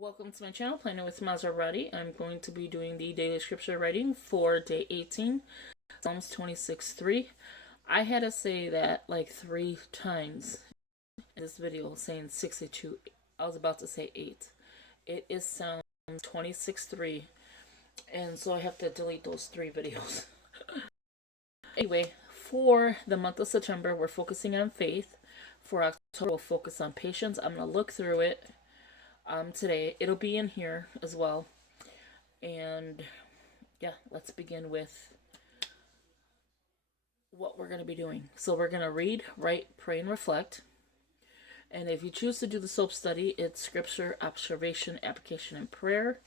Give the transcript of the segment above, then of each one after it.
Welcome to my channel, Planning with Maserati. I'm going to be doing the daily scripture writing for day 18, Psalms 26:3. I had to say that like 3 times in this video, saying 62. I was about to say 8. It is Psalms 26:3, and so I have to delete those 3 videos. Anyway, for the month of September, we're focusing on faith. For October, we'll focus on patience. I'm going to look through it today. It'll be in here as well. And yeah, let's begin with what we're going to be doing. So we're going to read, write, pray, and reflect. And if you choose to do the S.o.a.p Study, it's scripture, observation, application, and prayer.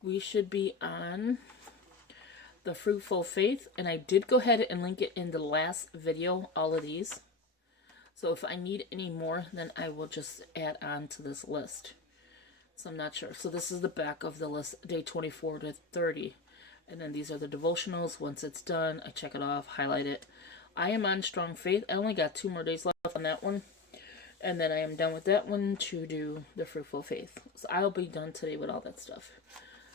We should be on the Fruitful Faith. And I did go ahead and link it in the last video, all of these. So if I need any more, then I will just add on to this list. So I'm not sure. So this is the back of the list, day 24 to 30. And then these are the devotionals. Once it's done, I check it off, highlight it. I am on Strong Faith. I only got 2 more days left on that one. And then I am done with that one to do the Fruitful Faith. So I'll be done today with all that stuff.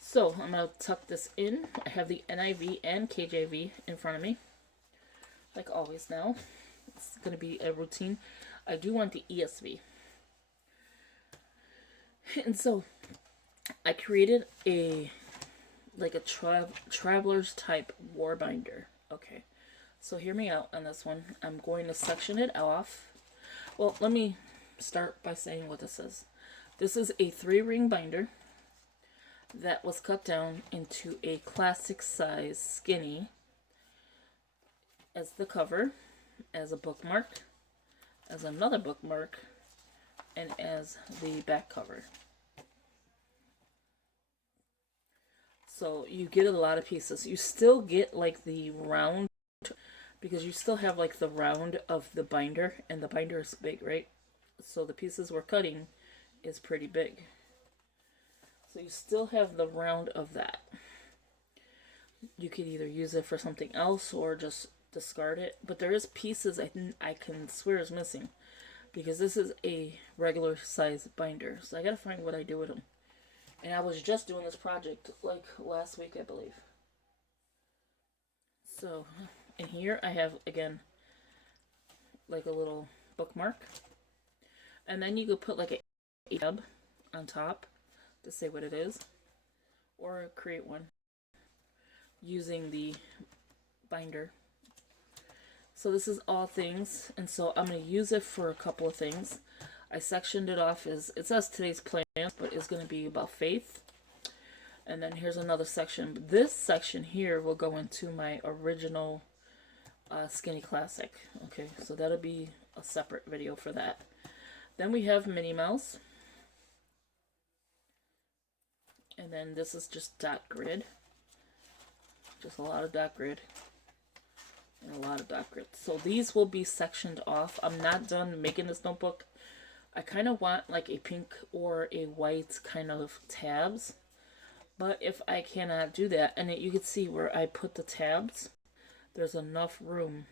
So I'm going to tuck this in. I have the NIV and KJV in front of me, like always now. It's going to be a routine. I do want the ESV. And so I created a traveler's type war binder. Okay, so hear me out on this one. I'm going to section it off. Well, let me start by saying what this is. This is a 3-ring binder that was cut down into a classic size skinny as the cover, as a bookmark, as another bookmark, and as the back cover. So you get a lot of pieces. You still get like the round, because you still have like the round of the binder, and the binder is big, right? So the pieces we're cutting is pretty big. So you still have the round of that. You could either use it for something else or just discard it. But there is pieces I can swear is missing, because this is a regular size binder. So I gotta find what I do with them. And I was just doing this project like last week, I believe. So in here I have, again, like a little bookmark. And then you could put like a tab on top to say what it is, or create one using the binder. So this is all things, and so I'm going to use it for a couple of things. I sectioned it off as, it says today's plan, but it's going to be about faith. And then here's another section. This section here will go into my original Skinny Classic. Okay, so that'll be a separate video for that. Then we have Minnie Mouse. And then this is just dot grid. Just a lot of dot grid. And a lot of dot grid. So these will be sectioned off. I'm not done making this notebook. I kind of want like a pink or a white kind of tabs. But if I cannot do that, and you can see where I put the tabs, there's enough room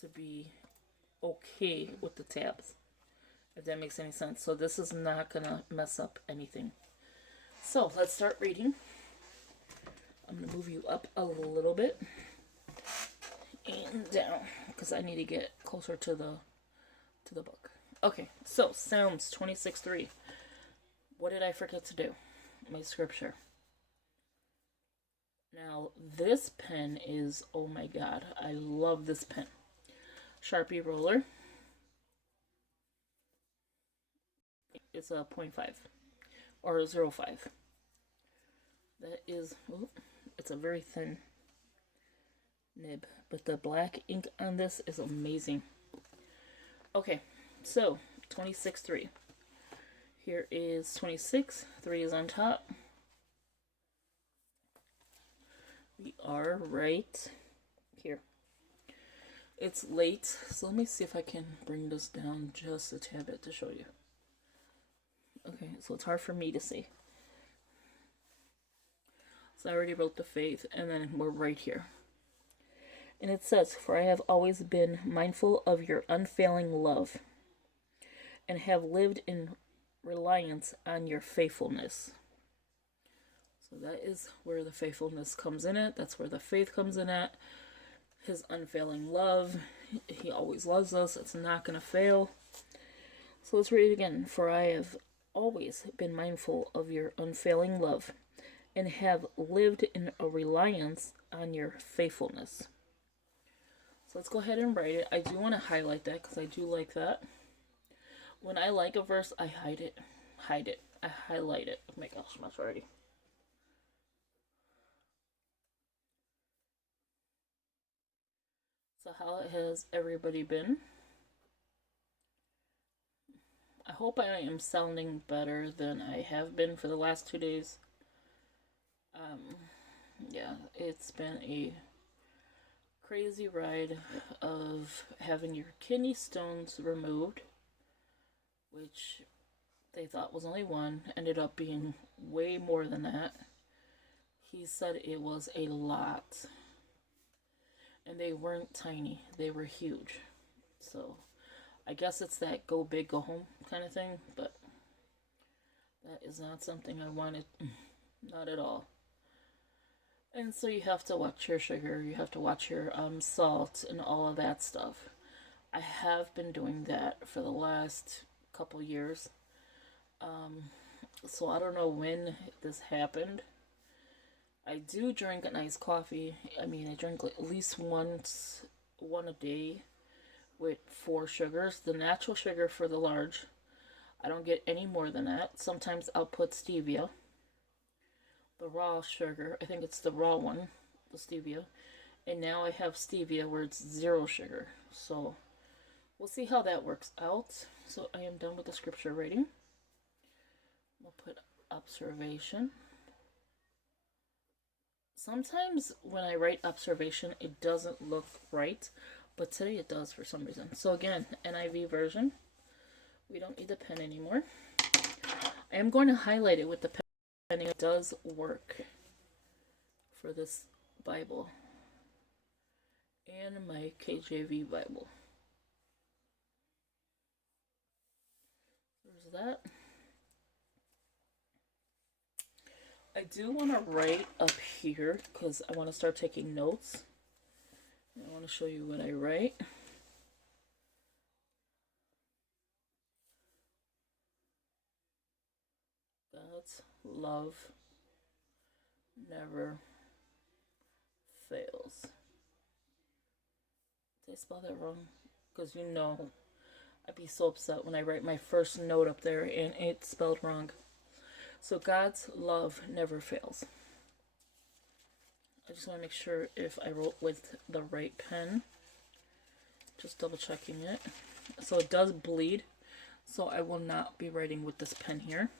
to be okay with the tabs, if that makes any sense. So this is not going to mess up anything. So let's start reading. I'm going to move you up a little bit and down, because I need to get closer to the book. Okay, so Psalms 26:3. What did I forget to do? My scripture. Now, this pen is, oh my god, I love this pen. Sharpie roller. It's a 0.5 or 0.5. That is, oh, it's a very thin nib, but the black ink on this is amazing. Okay, so 26:3. Here is 26. 3 is on top. We are right here. It's late, so let me see if I can bring this down just a tad bit to show you. Okay, so it's hard for me to see. So I already wrote the faith, and then we're right here. And it says, "For I have always been mindful of your unfailing love, and have lived in reliance on your faithfulness. So that is where the faithfulness comes in it. That's where the faith comes in at. His unfailing love. He always loves us. It's not going to fail. So let's read it again. For I have always been mindful of your unfailing love and have lived in a reliance on your faithfulness. So let's go ahead and write it. I do want to highlight that because I do like that. When I like a verse, I hide it. I highlight it. Oh my gosh, I'm not ready. So how has everybody been? I hope I am sounding better than I have been for the last 2 days. Yeah, it's been a crazy ride of having your kidney stones removed, which they thought was only one, ended up being way more than that. He said it was a lot. And they weren't tiny, they were huge. So I guess it's that go big, go home kind of thing, but that is not something I wanted, not at all. And so you have to watch your sugar, you have to watch your salt and all of that stuff. I have been doing that for the last couple years. So I don't know when this happened. I do drink a nice coffee. I drink at least one a day with 4 sugars. The natural sugar for the large. I don't get any more than that. Sometimes I'll put stevia. The raw sugar, I think it's the raw one, the stevia. And now I have stevia where it's 0 sugar. So we'll see how that works out. So I am done with the scripture reading. We'll put observation. Sometimes when I write observation, it doesn't look right, but today it does for some reason. So again, NIV version. We don't need the pen anymore. I am going to highlight it with the pen. It does work for this Bible and my KJV Bible. There's that. I do want to write up here because I want to start taking notes. I want to show you what I write. God's love never fails. Did I spell that wrong? Because you know I'd be so upset when I write my first note up there and it's spelled wrong. So God's love never fails. I just want to make sure if I wrote with the right pen. Just double checking it. So it does bleed. So I will not be writing with this pen here.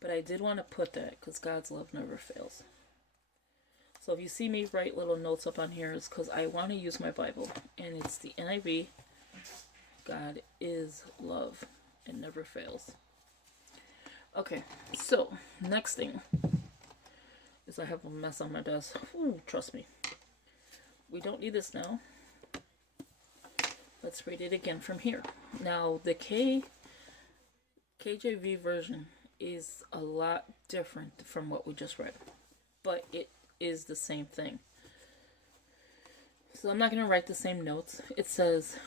But I did want to put that because God's love never fails. So if you see me write little notes up on here, it's because I want to use my Bible. And it's the NIV. God is love and never fails. Okay, so next thing is I have a mess on my desk. Ooh, trust me. We don't need this now. Let's read it again from here. Now, the KJV version is a lot different from what we just read, but it is the same thing. So I'm not going to write the same notes. It says,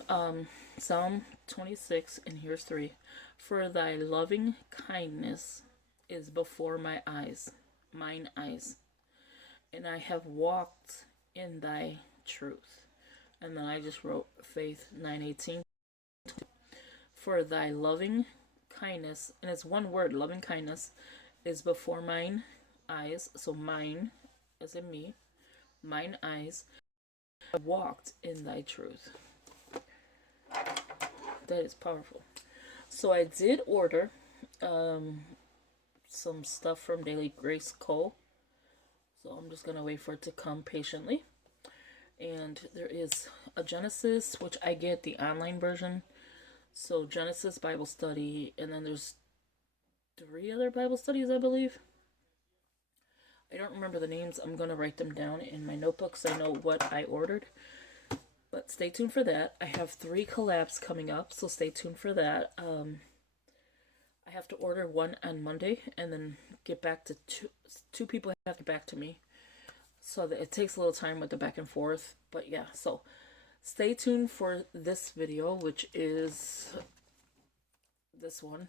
Psalm 26, and here's 3. For thy loving kindness is before mine eyes, and I have walked in thy truth. And then I just wrote Faith 9:18. For thy loving kindness, and it's one word, loving kindness, is before mine eyes. So mine, as in me, mine eyes, I walked in thy truth. That is powerful. So I did order some stuff from Daily Grace Co. So I'm just going to wait for it to come patiently. And there is a Genesis, which I get the online version. So Genesis Bible Study, and then there's 3 other Bible studies, I believe. I don't remember the names. I'm going to write them down in my notebook so I know what I ordered. But stay tuned for that. I have 3 collabs coming up, so stay tuned for that. I have to order one on Monday and then get back to two people have to get back to me. So that it takes a little time with the back and forth. But yeah, so stay tuned for this video, which is this one.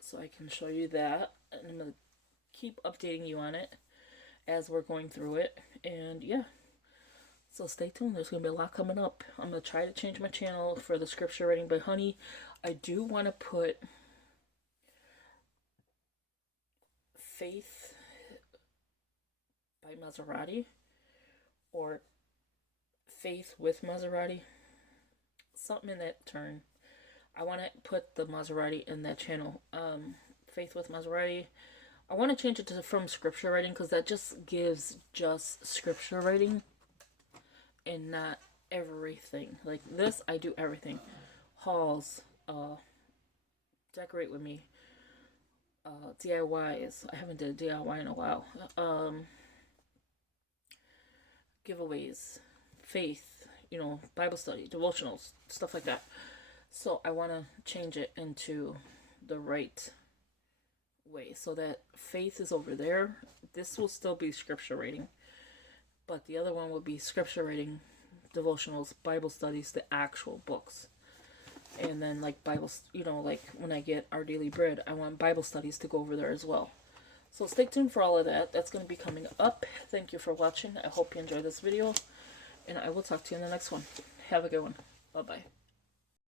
So I can show you that. And I'm going to keep updating you on it as we're going through it. And yeah. So stay tuned. There's going to be a lot coming up. I'm going to try to change my channel for the scripture reading. But honey, I do want to put Faith by Maserati or Faith with Maserati. Something in that turn. I want to put the Maserati in that channel. Faith with Maserati. I want to change it to from scripture writing because that just gives just scripture writing. And not everything. Like this, I do everything. Hauls, decorate with me, DIYs. I haven't did a DIY in a while. Giveaways, faith, Bible study, devotionals, stuff like that. So I want to change it into the right way so that faith is over there. This will still be scripture reading. But the other one will be scripture reading, devotionals, Bible studies, the actual books. And then like Bibles, like when I get Our Daily Bread, I want Bible studies to go over there as well. So stay tuned for all of that. That's going to be coming up. Thank you for watching. I hope you enjoyed this video. And I will talk to you in the next one. Have a good one. Bye-bye.